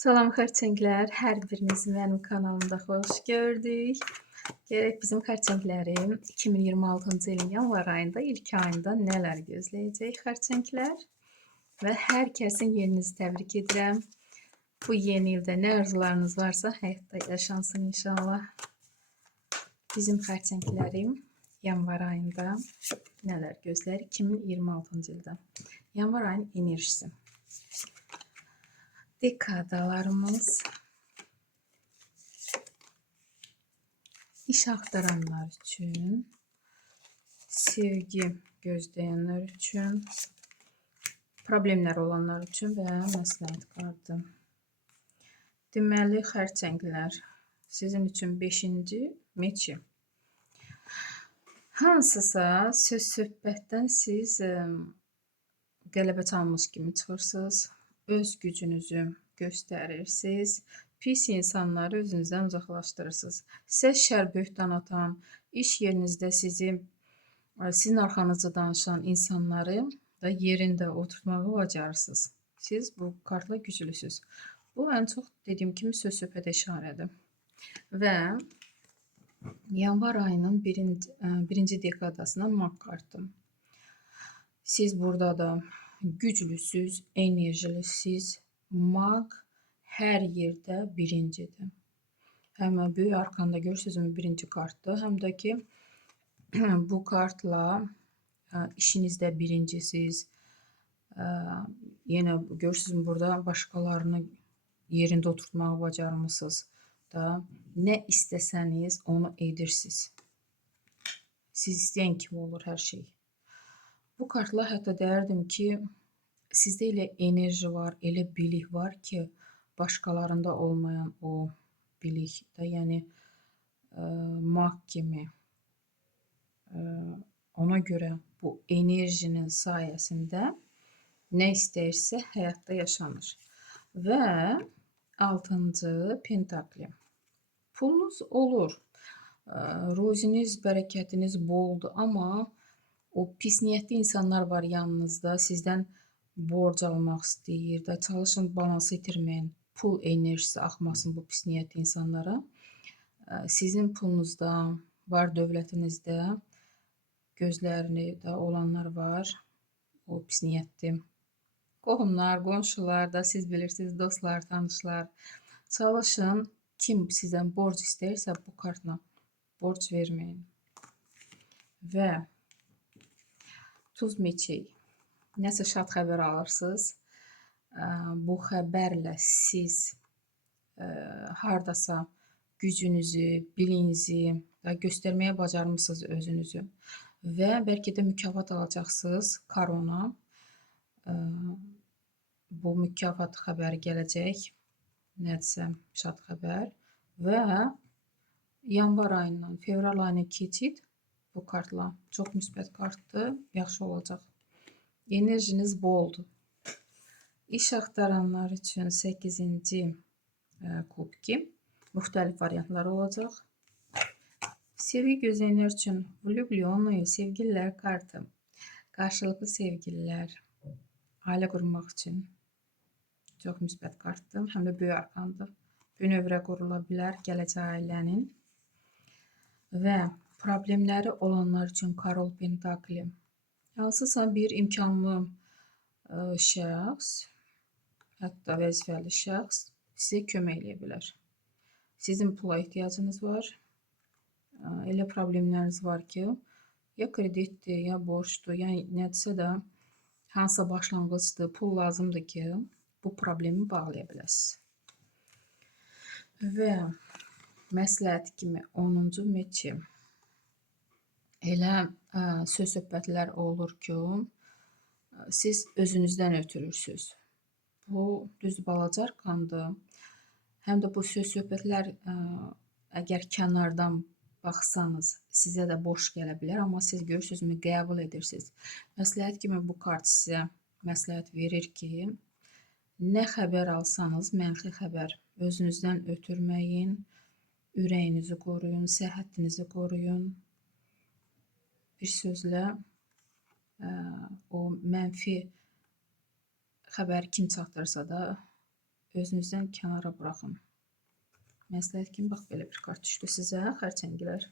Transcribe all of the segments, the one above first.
Salam xərçənglər, hər birinizi mənim kanalımda xoş gördük. Gərək bizim xərçənglərim 2026-cı ilin yanvar ayında, ilk ayında nələr gözləyəcək xərçənglər və hər kəsin yeninizi təbrik edirəm. Bu yeni ildə nə arzularınız varsa həyatda yaşansın inşallah. Bizim xərçənglərim yanvar ayında nələr gözlər 2026-cı ildə. Yanvar ayının enerjisi. Dekadalarımız iş axtaranlar üçün, sevgi gözləyənlər üçün, problemlər olanlar üçün və məsləhət kartı. Deməli, xərçənglər, sizin üçün 5-ci meçi. Hansısa söz-söhbətdən siz qələbə çalmış kimi çıxırsınız, öz gücünüzü göstərirsiniz, pis insanları özünüzdən uzaqlaşdırırsınız. Sizə şər böhtan atan, iş yerinizdə sizin arxanızda danışan insanları da yerində oturtmağı bacarırsınız. Siz bu kartla güclüsünüz. Bu ən çox dediyim kimi söz-söhbətə işarədir. Və yanvar ayının birinci dekadasına Mağ kartı. Siz burada da güclüsüz, enerjilisiz. Mağ hər yerdə birincidir. Həm böyük arkanda görürsünüzmü birinci kartdır, həm də ki bu kartla işinizdə birincisiniz. Yenə görürsünüzmü burada başqalarını yerində oturtmağı bacarmısınız da. Nə istəsəniz onu edirsiniz. Siz istəyən kimi olur hər şey. Bu kartla hətta deyərdim ki, sizdə elə enerji var, elə bilik var ki, başqalarında olmayan o bilik də, yəni Mağ kimi. Ona görə bu enerjinin sayəsində nə istəyirsə həyatda yaşanır. Və 6-cı Pentakli. Pulunuz olur, ruziniz, bərəkətiniz boldur, amma o pis niyyətli insanlar var yanınızda, sizdən borc almaq istəyir də, çalışın balansı itirməyin, pul enerjisi axmasın bu pis niyyətli insanlara. Sizin pulunuzda, var dövlətinizdə, gözlərində olanlar var, o pis niyyətli. Qohumlar, qonşular da, siz bilirsiniz, dostlar, tanışlar. Çalışın, kim sizdən borc istəyirsə bu kartla borc verməyin. Və Tuz meçeyi. Nəsə şad xəbər alırsınız. Bu xəbərlə siz hardasa gücünüzü, biliyinizi göstərməyə bacarmısınız özünüzü. Və bəlkə də mükafat alacaqsınız korona. Bu mükafat xəbəri gələcək. Nədirsə şad xəbər. Və yanvar ayından fevral ayına keçid bu kartla çox müsbət kartdır, yaxşı olacaq. Enerjiniz boldur. İş axtaranlar üçün 8-ci kubki müxtəlif variantları olacaq. Sevgi gözləyənlər üçün влюбленные, sevgililər kartı, qarşılıqlı sevgililər, ailə qurmaq üçün çox müsbət kartdır, həm də böyük arkandır. Bünövrə qurula bilər gələcək ailənin. Və problemləri olanlar üçün Karol Pentakli. Hansısa bir imkanlı şəxs, hətta vəzifəli şəxs sizə kömək edə bilər. Sizin pula ehtiyacınız var. Elə problemləriniz var ki, ya kreditdir, ya borçdur, ya nədirsə də hansısa başlanğıcdır, pul lazımdır ki, bu problemi bağlaya biləsiniz. Və məsləhət kimi 10-cu meçi. Elə söz-söhbətlər olur ki, siz özünüzdən ötürürsünüz. Bu düz balaca arkandır. Həm də bu söz-söhbətlər əgər kənardan baxsanız, sizə də boş gələ bilər, amma siz görürsünüzmü, qəbul edirsiniz. Məsləhət kimi bu kart sizə məsləhət verir ki, nə xəbər alsanız, mənfi xəbər özünüzdən ötürməyin, ürəyinizi qoruyun, səhhətinizi qoruyun. Bir sözlə, o mənfi xəbər kim çatdırsa da özünüzdən kənara buraxın. Məsləhət kimi, bax, belə bir kart düşdü sizə, xərçəngilər.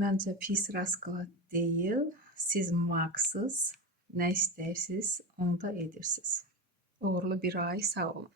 Məncə pis rasklad deyil, siz maqsız, nə istəyirsiniz, onu da edirsiniz. Uğurlu bir ay, sağ olun.